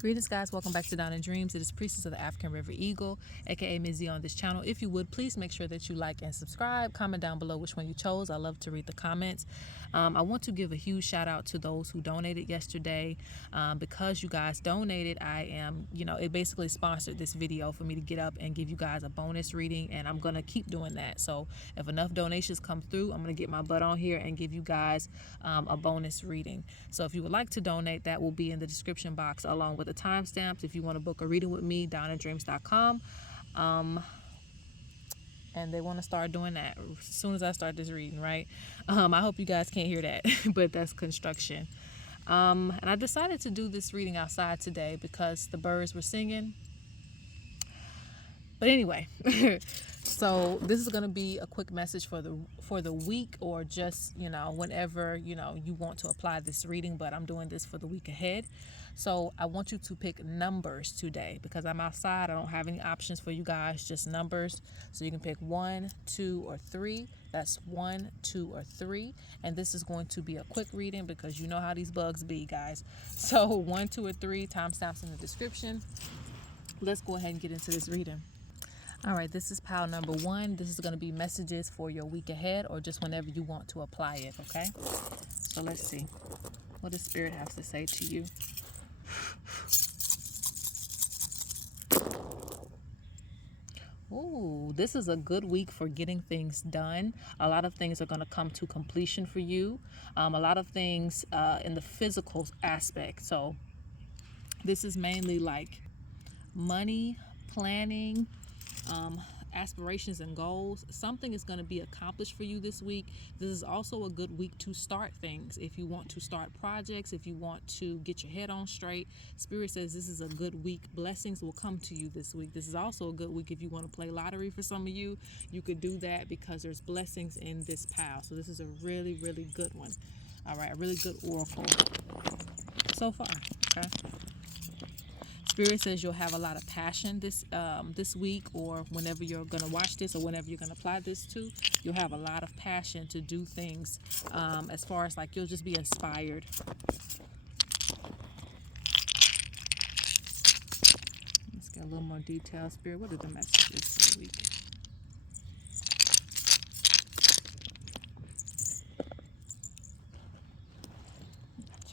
Greetings, guys. Welcome back to Down in Dreams. It is Priestess of the African River Eagle, aka Ms.Z on this channel. If you would, please make sure that you like and subscribe. Comment down below which one you chose. I love to read the comments. I want to give a huge shout out to those who donated yesterday. Because you guys donated, I am, it basically sponsored this video for me to get up and give you guys a bonus reading, and I'm going to keep doing that. So if enough donations come through, I'm going to get my butt on here and give you guys a bonus reading. So if you would like to donate, that will be in the description box along with the timestamps if you want to book a reading with me, downindreams.com. And they want to start doing that as soon as I start this reading, right? I hope you guys can't hear that, but that's construction. And I decided to do this reading outside today because the birds were singing. But anyway, so this is going to be a quick message for the week, or just, whenever, you want to apply this reading, but I'm doing this for the week ahead. So I want you to pick numbers today because I'm outside. I don't have any options for you guys, just numbers. So you can pick 1, 2, or 3. That's 1, 2, or 3. And this is going to be a quick reading because you know how these bugs be, guys. So 1, 2, or 3, timestamps in the description. Let's go ahead and get into this reading. All right, this is pile number 1. This is going to be messages for your week ahead or just whenever you want to apply it, okay? So let's see. What does Spirit have to say to you? Ooh, this is a good week for getting things done. A lot of things are going to come to completion for you. A lot of things in the physical aspect. So this is mainly like money, planning, aspirations and goals. Something is going to be accomplished for you this week. This is also a good week to start things. If you want to start projects, if you want to get your head on straight, Spirit says this is a good week. Blessings will come to you this week. This is also a good week if you want to play lottery. For some of you, you could do that because there's blessings in this pile. So this is a really, really good one. All right, a really good oracle so far. Okay. Spirit says you'll have a lot of passion this week, or whenever you're going to watch this, or whenever you're going to apply this to, you'll have a lot of passion to do things. As far as like, you'll just be inspired. Let's get a little more detail. Spirit, what are the messages for the week?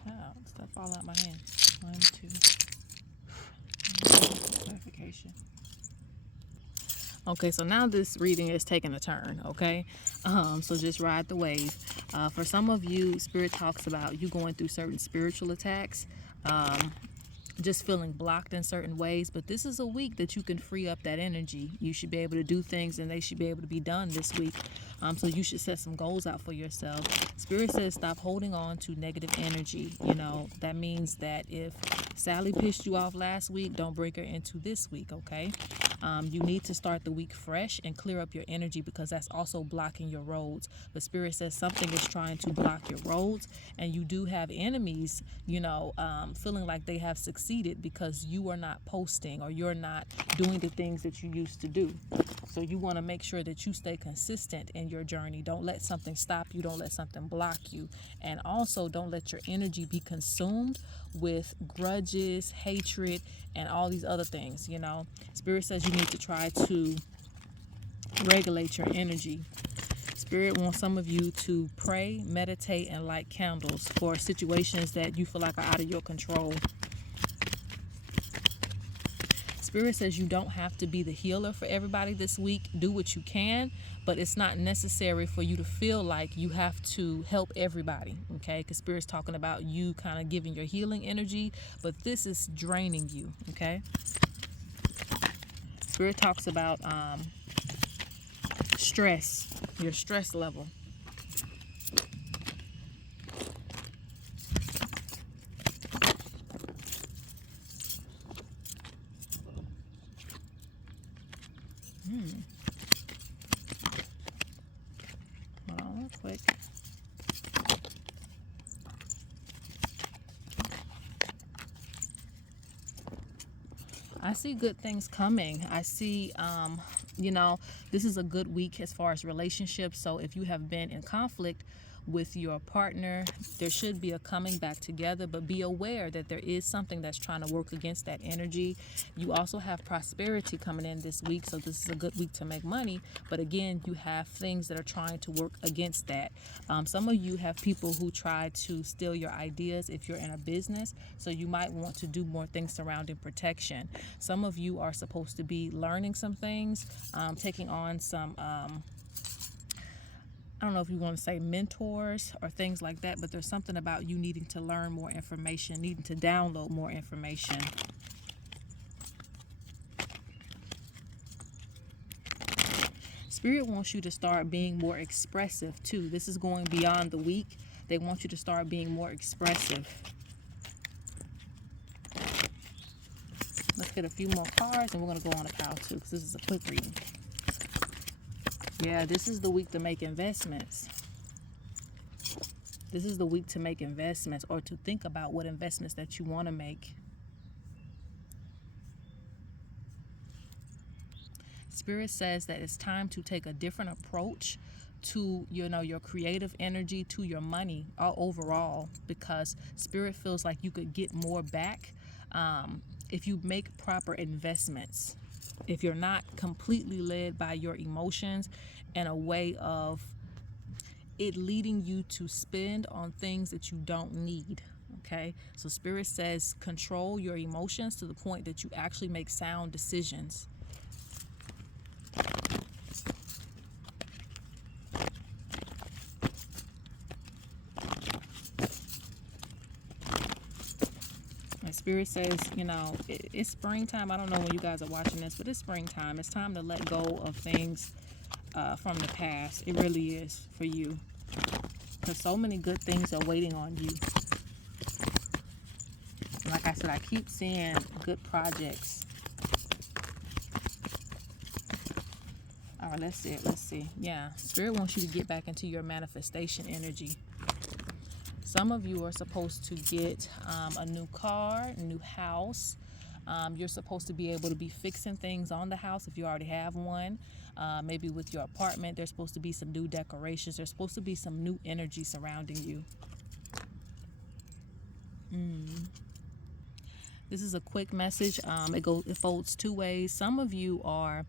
Child, stuff fall out my hand. 1, 2. Clarification. Okay, so now this reading is taking a turn, okay? So just ride the wave. For some of you, Spirit talks about you going through certain spiritual attacks, just feeling blocked in certain ways, but this is a week that you can free up that energy. You should be able to do things and they should be able to be done this week. So you should set some goals out for yourself. Spirit says stop holding on to negative energy. That means that if Sally pissed you off last week, don't bring her into this week, okay? You need to start the week fresh and clear up your energy because that's also blocking your roads. But Spirit says something is trying to block your roads, and you do have enemies, feeling like they have succeeded because you are not posting or you're not doing the things that you used to do. So you want to make sure that you stay consistent in your journey. Don't let something stop you. Don't let something block you. And also don't let your energy be consumed with grudges, hatred, and all these other things. Spirit says you need to try to regulate your energy. Spirit wants some of you to pray, meditate, and light candles for situations that you feel like are out of your control. Spirit says you don't have to be the healer for everybody this week. Do what you can, but it's not necessary for you to feel like you have to help everybody, okay? Because Spirit's talking about you kind of giving your healing energy, but this is draining you, okay? Spirit talks about stress, your stress level. Hold on real quick. I see good things coming. I see, this is a good week as far as relationships. So if you have been in conflict with your partner. There should be a coming back together, but be aware that there is something that's trying to work against that energy. You also have prosperity coming in this week, so this is a good week to make money. But again, you have things that are trying to work against that. Some of you have people who try to steal your ideas if you're in a business, so you might want to do more things surrounding protection. Some of you are supposed to be learning some things, taking on some I don't know if you want to say mentors or things like that, but there's something about you needing to learn more information, needing to download more information. Spirit wants you to start being more expressive too. This is going beyond the week. They want you to start being more expressive. Let's get a few more cards and we're going to go on a pile too, because this is a quick reading. Yeah, this is the week to make investments. This is the week to make investments, or to think about what investments that you want to make. Spirit says that it's time to take a different approach to, your creative energy, to your money, all overall, because Spirit feels like you could get more back if you make proper investments. If you're not completely led by your emotions and a way of it leading you to spend on things that you don't need. Okay, so Spirit says control your emotions to the point that you actually make sound decisions. And Spirit says, it's springtime. I don't know when you guys are watching this, but it's springtime. It's time to let go of things from the past. It really is for you, because so many good things are waiting on you. And like I said, I keep seeing good projects. All right, let's see. Yeah, Spirit wants you to get back into your manifestation energy. Some of you are supposed to get a new car, a new house. You're supposed to be able to be fixing things on the house if you already have one. Maybe with your apartment, there's supposed to be some new decorations. There's supposed to be some new energy surrounding you. This is a quick message. It folds two ways. Some of you are,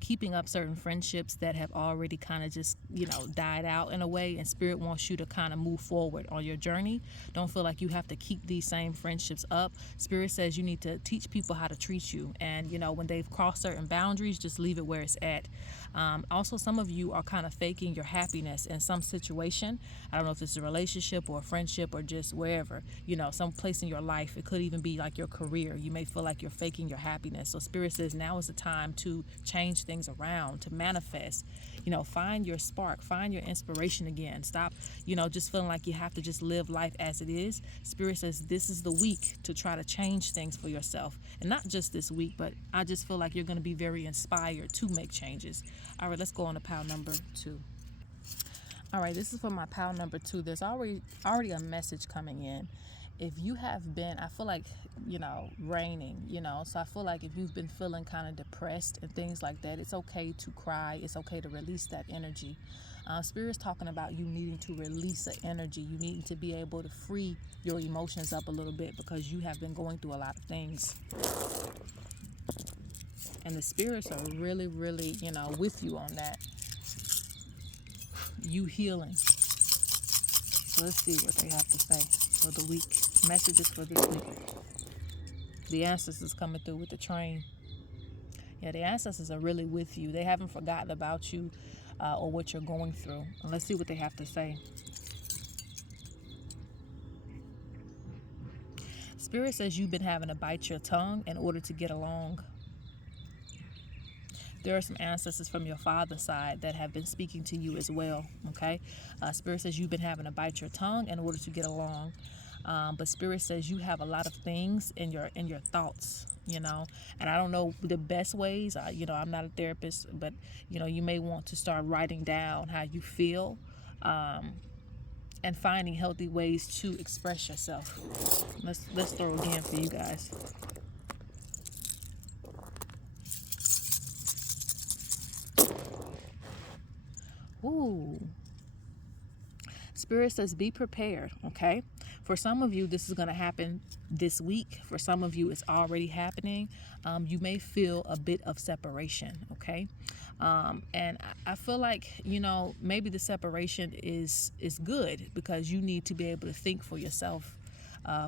keeping up certain friendships that have already kind of just, died out in a way, and Spirit wants you to kind of move forward on your journey. Don't feel like you have to keep these same friendships up. Spirit says you need to teach people how to treat you, and, when they've crossed certain boundaries, just leave it where it's at. Also, some of you are kind of faking your happiness in some situation. I don't know if it's a relationship or a friendship or just wherever, some place in your life. It could even be like your career. You may feel like you're faking your happiness. So Spirit says now is the time to change things around, to manifest, find your spark, find your inspiration again. Stop, just feeling like you have to just live life as it is. Spirit says this is the week to try to change things for yourself. And not just this week, but I just feel like you're going to be very inspired to make changes. All right, let's go on to pile number 2. All right, this is for my pile number 2. There's already a message coming in. If you have been, I feel like, raining, so I feel like if you've been feeling kind of depressed and things like that, it's okay to cry. It's okay to release that energy. Spirit's talking about you needing to release the energy. You needing to be able to free your emotions up a little bit, because you have been going through a lot of things. And the spirits are really, really, with you on that. You healing. So let's see what they have to say for the week. Messages for this week. The ancestors coming through with the train. Yeah, the ancestors are really with you. They haven't forgotten about you or what you're going through. And let's see what they have to say. Spirit says you've been having to bite your tongue in order to get along. There are some ancestors from your father's side that have been speaking to you as well, okay? Spirit says you've been having to bite your tongue in order to get along. But Spirit says you have a lot of things in your thoughts, and I don't know the best ways. I'm not a therapist, but, you may want to start writing down how you feel and finding healthy ways to express yourself. Let's throw again for you guys. Ooh. Spirit says be prepared, okay? For some of you, this is going to happen this week. For some of you, it's already happening. You may feel a bit of separation, okay? And I feel like, maybe the separation is good because you need to be able to think for yourself.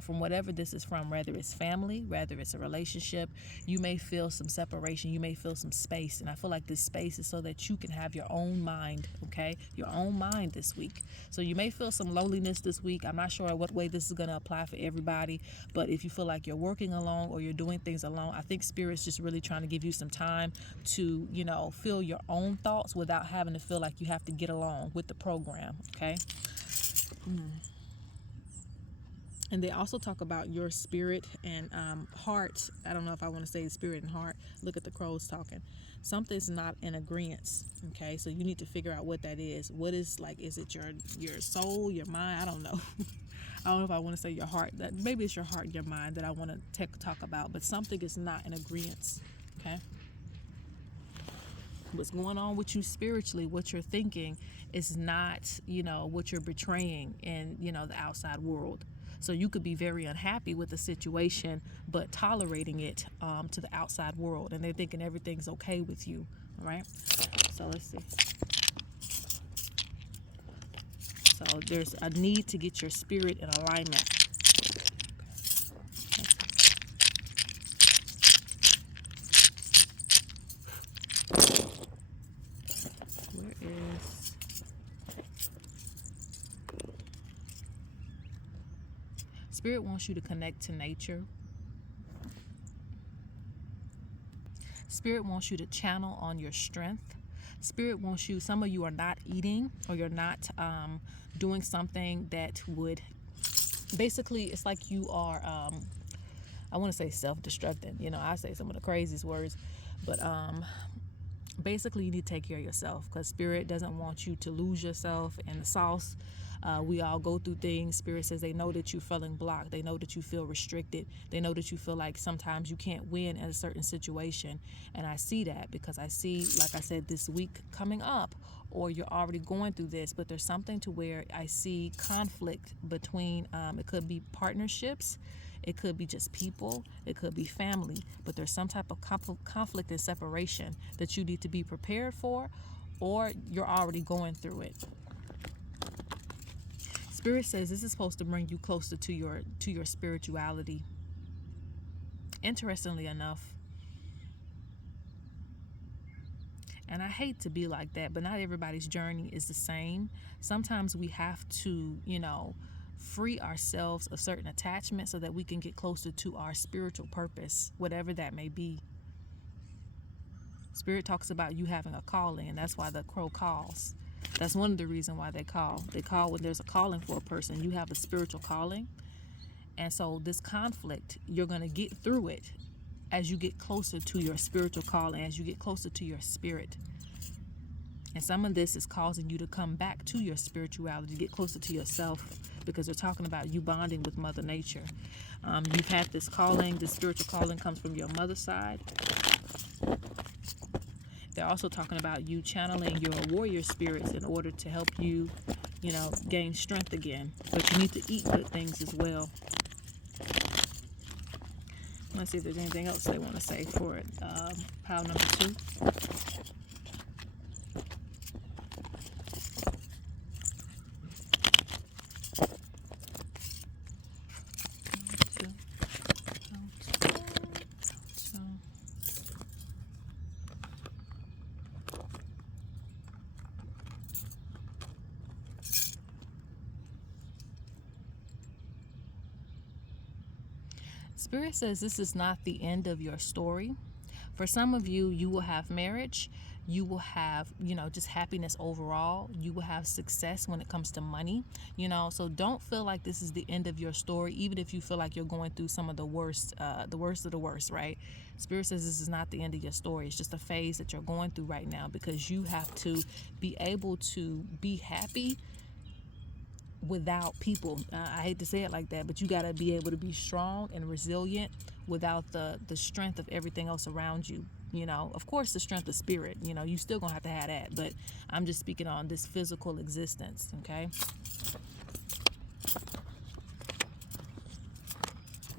From whatever this is from, whether it's family, whether it's a relationship, you may feel some separation, you may feel some space. And I feel like this space is so that you can have your own mind, okay? Your own mind this week. So you may feel some loneliness this week. I'm not sure what way this is going to apply for everybody, but if you feel like you're working alone or you're doing things alone, I think Spirit's just really trying to give you some time to, feel your own thoughts without having to feel like you have to get along with the program, okay? And they also talk about your spirit and heart. I don't know if I want to say spirit and heart. Look at the crows talking. Something's not in agreement. Okay, so you need to figure out what that is. What is is it your soul, your mind? I don't know. I don't know if I want to say your heart. That maybe it's your heart, your mind that I want to talk about. But something is not in agreement. Okay. What's going on with you spiritually, what you're thinking is not, what you're betraying in, the outside world. So you could be very unhappy with the situation, but tolerating it to the outside world. And they're thinking everything's okay with you. All right. So let's see. So there's a need to get your spirit in alignment. Where is... Spirit wants you to connect to nature. Spirit wants you to channel on your strength. Spirit wants you, some of you are not eating or you're not doing something that would, basically, it's like you are, I want to say self-destructing. I say some of the craziest words, but basically you need to take care of yourself because Spirit doesn't want you to lose yourself in the sauce. We all go through things. Spirit says they know that you're feeling blocked. They know that you feel restricted. They know that you feel like sometimes you can't win in a certain situation. And I see that because I see, like I said, this week coming up, or you're already going through this, but there's something to where I see conflict between, it could be partnerships, it could be just people, it could be family, but there's some type of conflict and separation that you need to be prepared for, or you're already going through it. Spirit says this is supposed to bring you closer to your spirituality. Interestingly enough, and I hate to be like that, but not everybody's journey is the same. Sometimes we have to, free ourselves of certain attachments so that we can get closer to our spiritual purpose, whatever that may be. Spirit talks about you having a calling, and that's why the crow calls. That's one of the reasons why they call. They call when there's a calling for a person. You have a spiritual calling. And so this conflict, you're going to get through it as you get closer to your spiritual calling, as you get closer to your spirit. And some of this is causing you to come back to your spirituality, get closer to yourself, because they're talking about you bonding with Mother Nature. You've had this calling, this spiritual calling comes from your mother's side. They're also talking about you channeling your warrior spirits in order to help you, gain strength again. But you need to eat good things as well. Let's see if there's anything else they want to say for it. Pile number 2. Spirit says this is not the end of your story. For some of you, you will have marriage. You will have, just happiness overall. You will have success when it comes to money, so don't feel like this is the end of your story, even if you feel like you're going through some of the worst of the worst, right? Spirit says this is not the end of your story. It's just a phase that you're going through right now because you have to be able to be happy without people. I hate to say it like that, but you got to be able to be strong and resilient without the strength of everything else around you. You know, of course, the strength of spirit, you know, you still gonna have to have that, but I'm just speaking on this physical existence. Okay.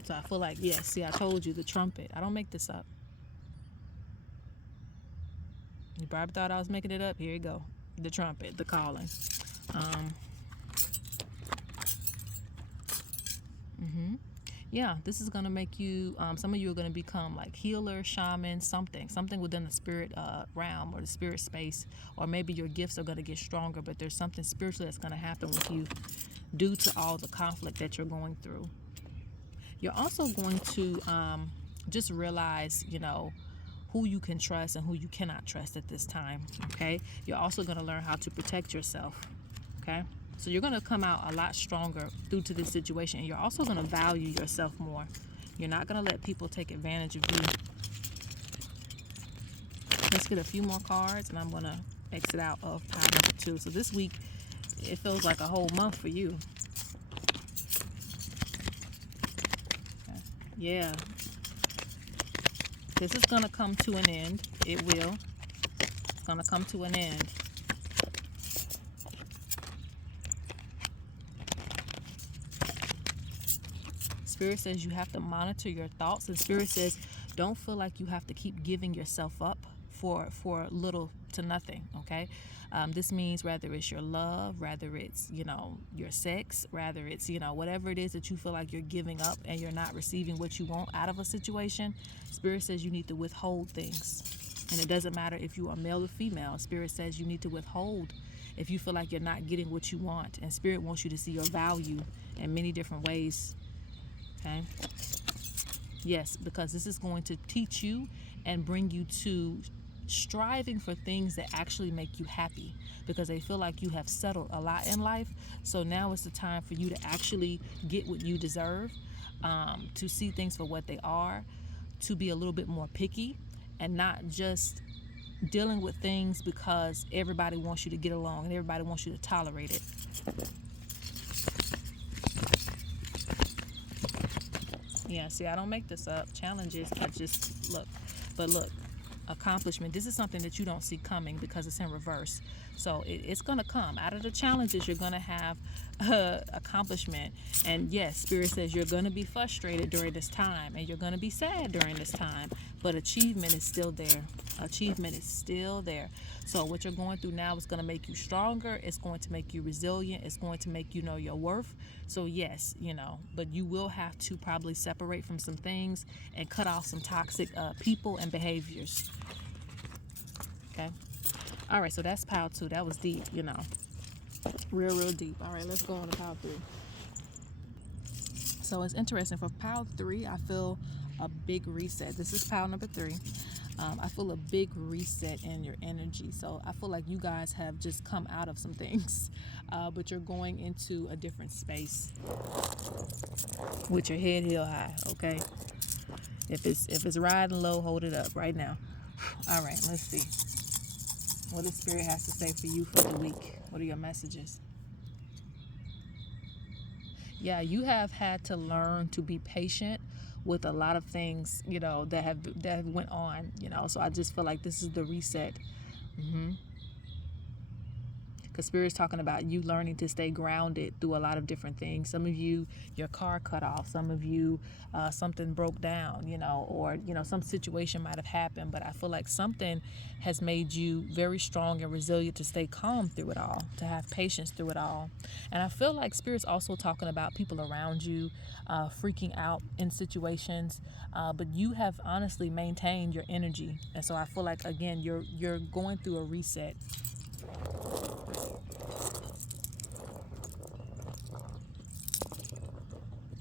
So I feel like, yes, see, I told you, the trumpet. I don't make this up. You probably thought I was making it up. Here you go. The trumpet, the calling. Yeah, this is going to make you, some of you are going to become like healer, shaman, something within the spirit realm or the spirit space, or maybe your gifts are going to get stronger, but there's something spiritual that's going to happen with you due to all the conflict that you're going through. You're also going to just realize, you know, who you can trust and who you cannot trust at this time. Okay. You're also going to learn how to protect yourself. Okay. So you're going to come out a lot stronger due to this situation. And you're also going to value yourself more. You're not going to let people take advantage of you. Let's get a few more cards and I'm going to exit out of pile number 2. So this week, it feels like a whole month for you. Okay. Yeah. This is going to come to an end. It will. It's going to come to an end. Spirit says you have to monitor your thoughts. And Spirit says don't feel like you have to keep giving yourself up for little to nothing. Okay. This means whether it's your love, whether it's, you know, your sex, whether it's, you know, whatever it is that you feel like you're giving up and you're not receiving what you want out of a situation. Spirit says you need to withhold things. And it doesn't matter if you are male or female. Spirit says you need to withhold if you feel like you're not getting what you want. And Spirit wants you to see your value in many different ways. Okay. Yes, because this is going to teach you and bring you to striving for things that actually make you happy, because they feel like you have settled a lot in life. So now is the time for you to actually get what you deserve, to see things for what they are, to be a little bit more picky and not just dealing with things because everybody wants you to get along and everybody wants you to tolerate it. Yeah, see, I don't make this up. Challenges, I just look. But look, accomplishment. This is something that you don't see coming because it's in reverse. So it's going to come. Out of the challenges, you're going to have accomplishment. And yes, Spirit says you're going to be frustrated during this time and you're going to be sad during this time. But achievement is still there. Achievement is still there. So what you're going through now is going to make you stronger. It's going to make you resilient. It's going to make you know your worth. So yes, you know, but you will have to probably separate from some things and cut off some toxic people and behaviors. Okay. All right. So that's pile 2. That was deep, you know, real deep. All right. Let's go on to pile 3. So it's interesting. For pile 3, I feel a big reset. This is pile number 3. I feel a big reset in your energy. So I feel like you guys have just come out of some things, but you're going into a different space with your head held high. Okay. If it's riding low, hold it up right now. All right. Let's see what the Spirit has to say for you for the week. What are your messages? Yeah, you have had to learn to be patient with a lot of things, you know, that have went on, you know. So I just feel like this is the reset. Because Spirit's talking about you learning to stay grounded through a lot of different things. Some of you, your car cut off. Some of you, something broke down, you know, or, you know, some situation might have happened. But I feel like something has made you very strong and resilient to stay calm through it all, to have patience through it all. And I feel like Spirit's also talking about people around you freaking out in situations. But you have honestly maintained your energy. And so I feel like, again, you're going through a reset.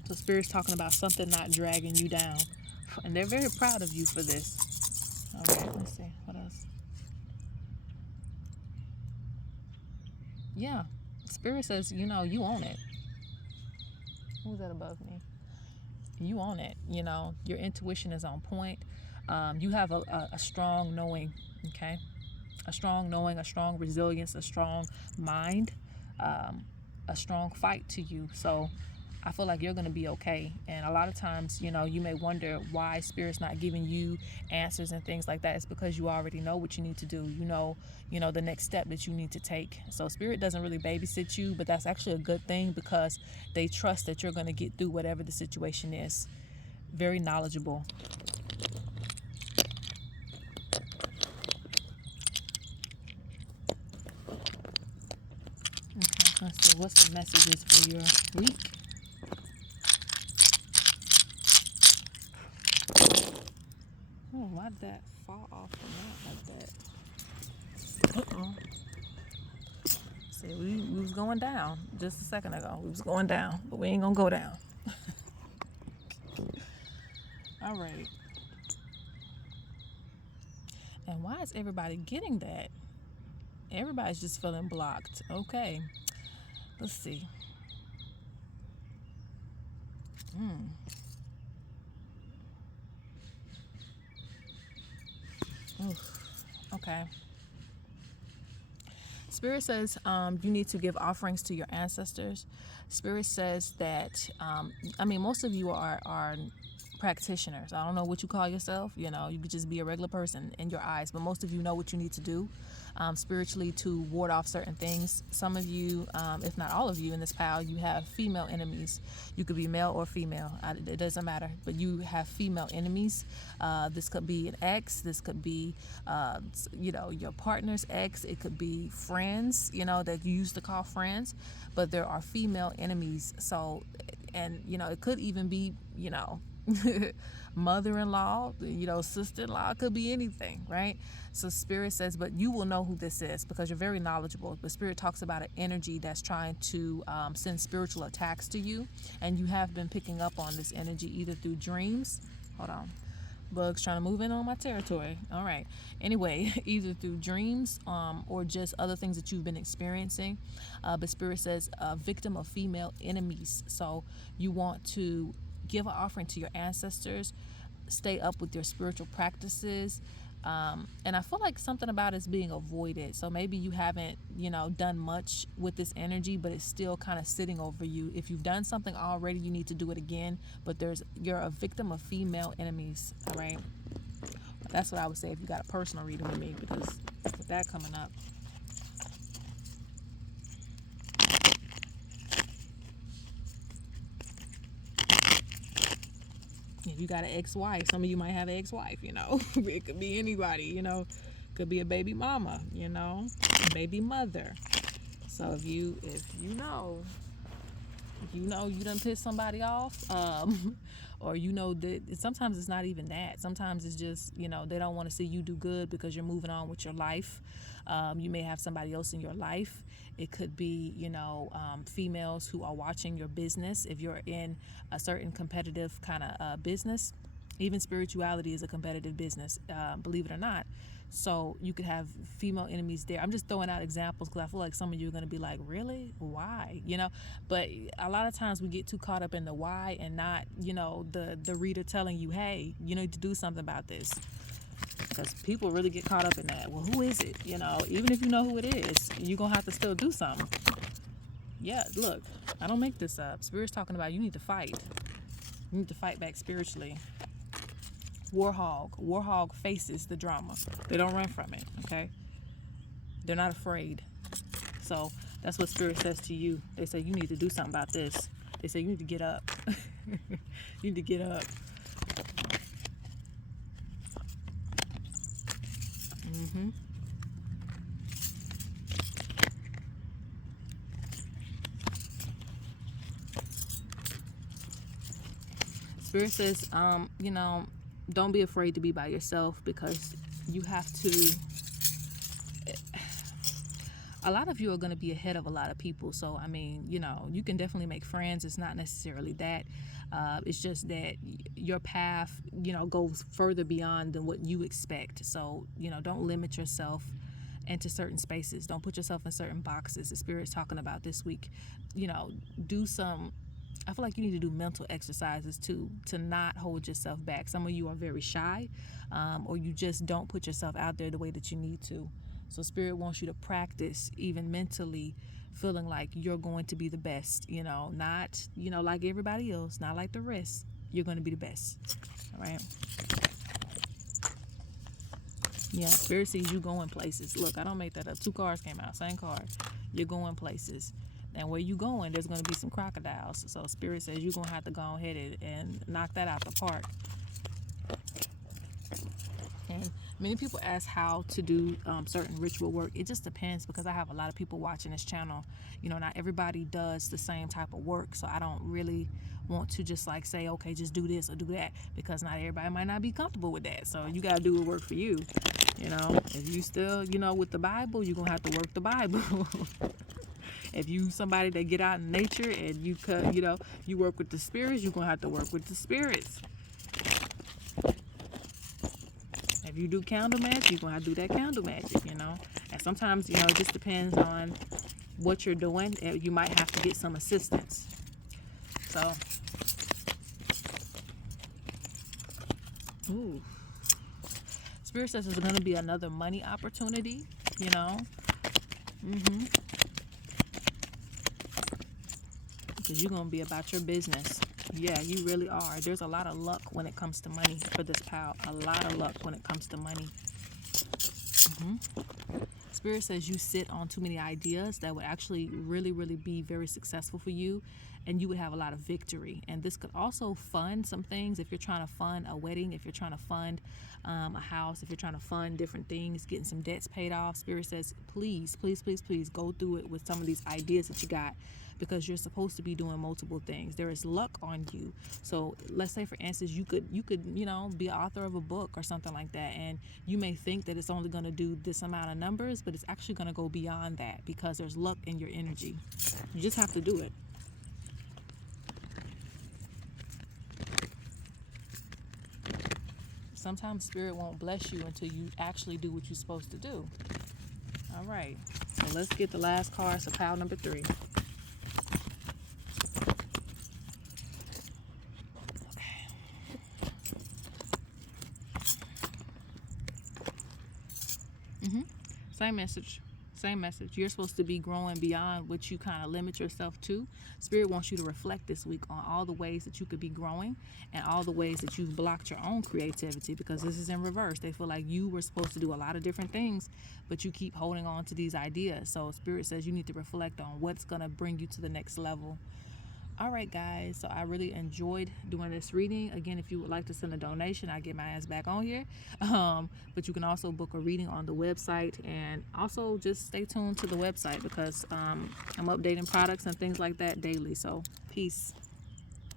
So Spirit's talking about something not dragging you down. And they're very proud of you for this. All right, let's see. What else? Yeah. Spirit says, you know, you own it. Who's that above me? You own it. You know, your intuition is on point. You have a strong knowing, okay? A strong knowing, a strong resilience, a strong mind, a strong fight to you. So I feel like you're going to be okay. And a lot of times, you may wonder why Spirit's not giving you answers and things like that. It's because you already know what you need to do. The next step that you need to take. So Spirit doesn't really babysit you, but that's actually a good thing because they trust that you're going to get through whatever the situation is. Very knowledgeable. Okay, let's see. What's the messages for your week? Oh, why did that fall off the map like that? Uh-oh. See, we was going down just a second ago. We was going down, but we ain't gonna go down. All right. And why is everybody getting that? Everybody's just feeling blocked. Okay. Let's see. Oof. Okay. Spirit says you need to give offerings to your ancestors. Spirit says that, most of you are practitioners. I don't know what you call yourself. You could just be a regular person in your eyes, but most of you know what you need to do spiritually to ward off certain things. Some of you, if not all of you in this pile, you have female enemies. You could be male or female. It doesn't matter, but you have female enemies. This could be an ex. This could be, your partner's ex. It could be friends, that you used to call friends, but there are female enemies. So, and, it could even be, mother-in-law, sister-in-law, could be anything, right? So Spirit says, but you will know who this is because you're very knowledgeable. But Spirit talks about an energy that's trying to send spiritual attacks to you, and you have been picking up on this energy either through dreams. Hold on. Bugs trying to move in on my territory. All right. Anyway, either through dreams or just other things that you've been experiencing. But Spirit says a victim of female enemies. So you want to give an offering to your ancestors, stay up with your spiritual practices. And I feel like something about it's being avoided. So maybe you haven't, done much with this energy, but it's still kind of sitting over you. If you've done something already, you need to do it again. But you're a victim of female enemies. All right. That's what I would say if you got a personal reading with me, because with that coming up. If you got an ex-wife, some of you might have an ex-wife, it could be anybody, could be a baby mama, a baby mother. So if you know you done pissed somebody off, or that sometimes it's not even that. Sometimes it's just, they don't want to see you do good because you're moving on with your life. You may have somebody else in your life. It could be, females who are watching your business. If you're in a certain competitive kind of business, even spirituality is a competitive business, believe it or not. So you could have female enemies there. I'm just throwing out examples because I feel like some of you are going to be like, really? Why? But a lot of times we get too caught up in the why and not, the reader telling you, hey, you need to do something about this. Because people really get caught up in that. Well, who is it? Even if you know who it is, you're going to have to still do something. Yeah, look, I don't make this up. Spirit's talking about you need to fight. You need to fight back spiritually. Warhog faces the drama. They don't run from it, okay? They're not afraid. So that's what Spirit says to you. They say you need to do something about this. They say you need to get up. You need to get up. Spirit says, don't be afraid to be by yourself because you have to. A lot of you are going to be ahead of a lot of people. So, you can definitely make friends. It's not necessarily that. It's just that your path, goes further beyond than what you expect. So, don't limit yourself into certain spaces. Don't put yourself in certain boxes. The Spirit's talking about this week. Do some. I feel like you need to do mental exercises too, to not hold yourself back. Some of you are very shy, or you just don't put yourself out there the way that you need to. So Spirit wants you to practice even mentally feeling like you're going to be the best, not, like everybody else, not like the rest. You're going to be the best. All right. Yeah, Spirit sees you going places. Look, I don't make that up. 2 cards came out, same card. You're going places. And where you going, there's going to be some crocodiles. So Spirit says you're going to have to go ahead and knock that out the park. And many people ask how to do certain ritual work. It just depends, because I have a lot of people watching this channel. Not everybody does the same type of work. So I don't really want to just like say, okay, just do this or do that, because not everybody might not be comfortable with that. So you got to do what work for you. If you still, with the Bible, you're going to have to work the Bible. If you somebody that get out in nature and you work with the spirits, you're going to have to work with the spirits. If you do candle magic, you're going to have to do that candle magic, And sometimes, it just depends on what you're doing. You might have to get some assistance. So, ooh. Spirit says there's going to be another money opportunity, Because you're going to be about your business. Yeah, you really are. There's a lot of luck when it comes to money for this pal. A lot of luck when it comes to money. Spirit says you sit on too many ideas that would actually really, really be very successful for you, and you would have a lot of victory. And this could also fund some things. If you're trying to fund a wedding, if you're trying to fund a house, if you're trying to fund different things, getting some debts paid off, Spirit says please, please, please, please go through it with some of these ideas that you got, because you're supposed to be doing multiple things. There is luck on you. So let's say, for instance, you could be an author of a book or something like that, and you may think that it's only going to do this amount of numbers, but it's actually going to go beyond that, because there's luck in your energy. You just have to do it. Sometimes Spirit won't bless you until you actually do what you're supposed to do. All right, so let's get the last card, so pile number 3. Same message. You're supposed to be growing beyond what you kind of limit yourself to. Spirit wants you to reflect this week on all the ways that you could be growing and all the ways that you've blocked your own creativity, because this is in reverse. They feel like you were supposed to do a lot of different things, but you keep holding on to these ideas. So Spirit says you need to reflect on what's going to bring you to the next level. All right, guys, so I really enjoyed doing this reading. Again, if you would like to send a donation, I get my ass back on here. But you can also book a reading on the website, and also just stay tuned to the website, because I'm updating products and things like that daily. So peace.